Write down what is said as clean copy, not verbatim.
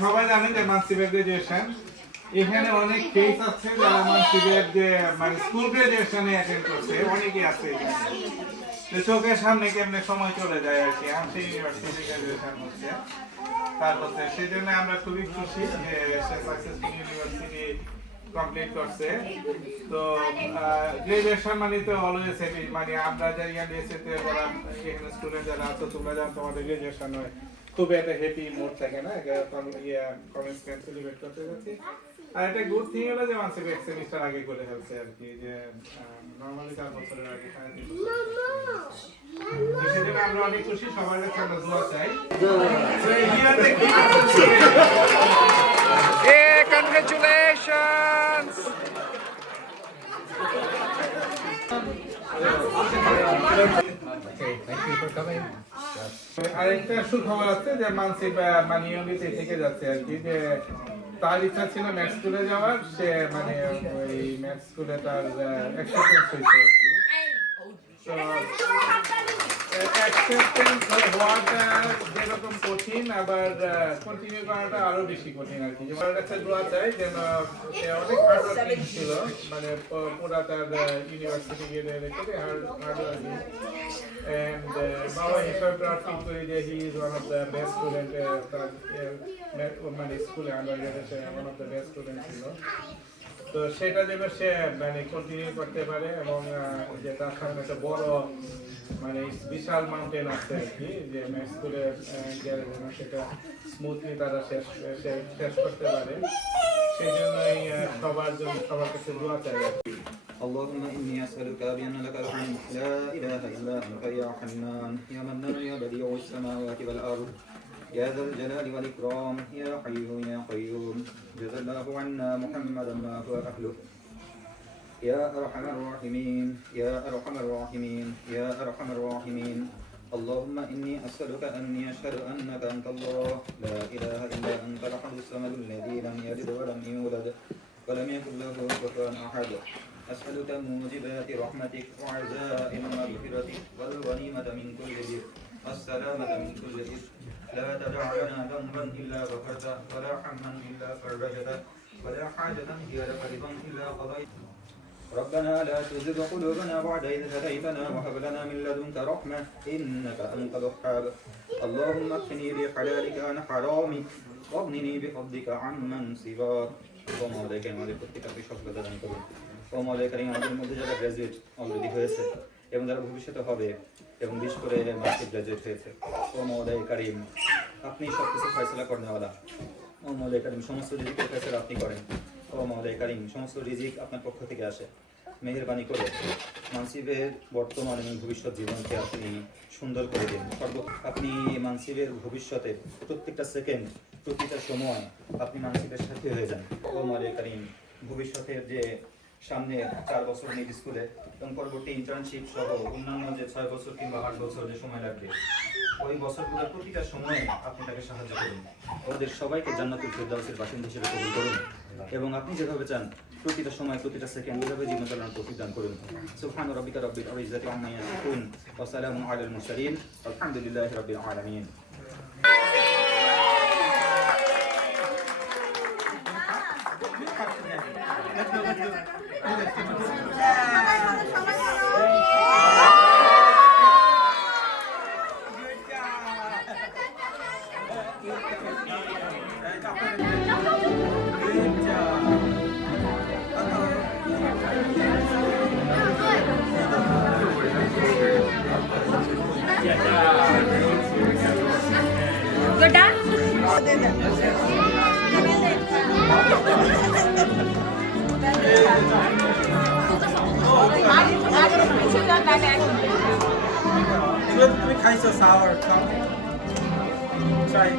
সবাই জানেন যে মানসিবের গ্রাজুয়েশন এখানে অনেক কেস আছে যারা মানসিবের যে মানে স্কুল গ্রাজুয়েশনে অ্যাটেন্ড করছে অনেকেই আছে এখানে। তো চোখের সামনে কেমনে সময় চলে যায় আর কি। আমি ইউনিভার্সিটি গ্রাজুয়েশন হচ্ছে তারপর সেই জন্য আমরা খুবই খুশি যে সে সাকসেসফুল ইউনিভার্সিটি কমপ্লিট করছে। তো গ্রাজুয়েশন মানে তো অলওয়েজ হ্যাপি, মানে আমরা যারা ইয়ানডিএসএতে যারা এখানে স্টুডেন্ট যারা আছো তোমরা জানো তোমাদের গ্রাজুয়েশন হয় খুব একটা হ্যাপি মুড থাকে না, কমেন্টস সেলিব্রেট করতে যাচ্ছি। আর একটা গুড থিং হলো যে মানসিক এক সেমিস্টার আগে করে ফেলছে আর কি, যে নরমালি 4 বছরের আগে সেজন্য আমরা অনেক খুশি। সবার কাছে আমরা দোয়া চাই। Congratulations! Okay, thank you for coming. আরেকটা সুখবর আছে যে মানসিক মানিয়মিতে থেকে যাচ্ছে আর কি, যে তার ইচ্ছা ছিল ম্যাথ স্কুলে যাওয়ার, সে মানে ওই ম্যাথ স্কুলে তার অ্যাকসেপ্টেন্স হয়েছে আর কি। অ্যাকসেপ্টেন্স হওয়াটা যেরকম কঠিন, আবার কন্টিনিউ করাটা আরো বেশি কঠিন আর কি। আমার কাছে দোয়া চাই যেন অনেক হার্ড ওয়ার্কিং ছিল, মানে পুরা তার ইউনিভার্সিটি গিয়ে রেখে হার্ড ওয়ার্কিং। And বাবা হিসাবে প্রার্থনা করি যে he is one of the best student, মানে স্কুলে under graduation one of the best student ছিল। তো সেটা যেন সে মানে কন্টিনিউ করতে পারে, এবং যে তার সামনে একটা বড় মানে বিশাল মাউন্টেন আছে আর কি, যে ম্যাথ স্কুলে গেলে যেন সেটা স্মুথলি তারা শেষ করতে পারে। সেই জন্যই সবার কাছে দোয়া চাই আর কি। اللهم إني أسألك بأن لك الحمد لا إله إلا أنت يا حنان يا منان يا بديع السماوات والأرض يا ذا الجلال والإكرام يا حي يا قيوم جزا الله عنا محمدا ما هو أهله يا أرحم الراحمين يا أرحم الراحمين يا أرحم الراحمين اللهم إني أسألك أني أشهد أنك أنت الله لا إله إلا أنت الأحد الصمد الذي لم يلد ولم يولد ولم يكن له كفوا أحد أسألك موجبات رحمتك وعزائم مغفرتك والغنيمة من كل بر والسلامة من كل إثم لا تدع لنا ذنبا إلا غفرته ولا حما إلا فرجته ولا حاجة هي لك رضا إلا قضيت ربنا لا تزغ قلوبنا بعد إذ هديتنا وهب لنا من لدنك رحمة إنك أنت الوهاب اللهم اكفني بحلالك عن حرامك واغنني بفضلك عمن سواك اللهم عليك আমাদের প্রত্যেকটা সফলতা দান করুন। ও মাওলানা কারীম, আমাদের মধ্যে যারা গ্র্যাজুয়েট অলরেডি হয়েছে এবং যারা ভবিষ্যতে হবে এবং বিশেষ করে মাস্টার গ্র্যাজুয়েট হয়েছে, ও মাওলানা কারীম আপনি সব কিছু ফয়সালা করনেওয়ালা। ও মাওলানা কারীম সমস্ত রিজিকের ফয়সালা আপনি করেন। ও মাওলানা কারীম সমস্ত রিজিক আপনার পক্ষ থেকে আসে। মেহেরবানি করে মানসিবের বর্তমান এবং ভবিষ্যৎ জীবনকে আপনি সুন্দর করে দিন। আপনি মানসিবের ভবিষ্যতের প্রত্যেকটা সেকেন্ড প্রতিটা সময় আপনি মানসিবের সাথে হয়ে যান। ও মাওলানা কারীম ভবিষ্যতের যে সামনে 4 বছর নিজ স্কুলে এবং পরবর্তী ইন্টার্নশিপ সহ অন্যান্য যে 6 বছর কিংবা 8 বছর যে সময় লাগবে, ওই বছরগুলোর প্রতিটা সময়ে আপনি তাকে সাহায্য করুন। ওদের সবাইকে জান্নাতুল ফেরদাউসের বাসিন্দা হিসেবে কবুল করুন এবং আপনি যেভাবে চান প্রতিটা সময় প্রতিটা সেকেন্ড ওইভাবে জীবন চালানোর তৌফিক দান করুন। সুবহান রাব্বিকা রাব্বিল ইজ্জাতি আম্মা ইয়াসিফুন ওয়া সালামুন আলাল মুরসালিন আলহামদুলিল্লাহি রাব্বিল আলামিন। You're done? তুমি খাইছো সাওয়ার ট্রাই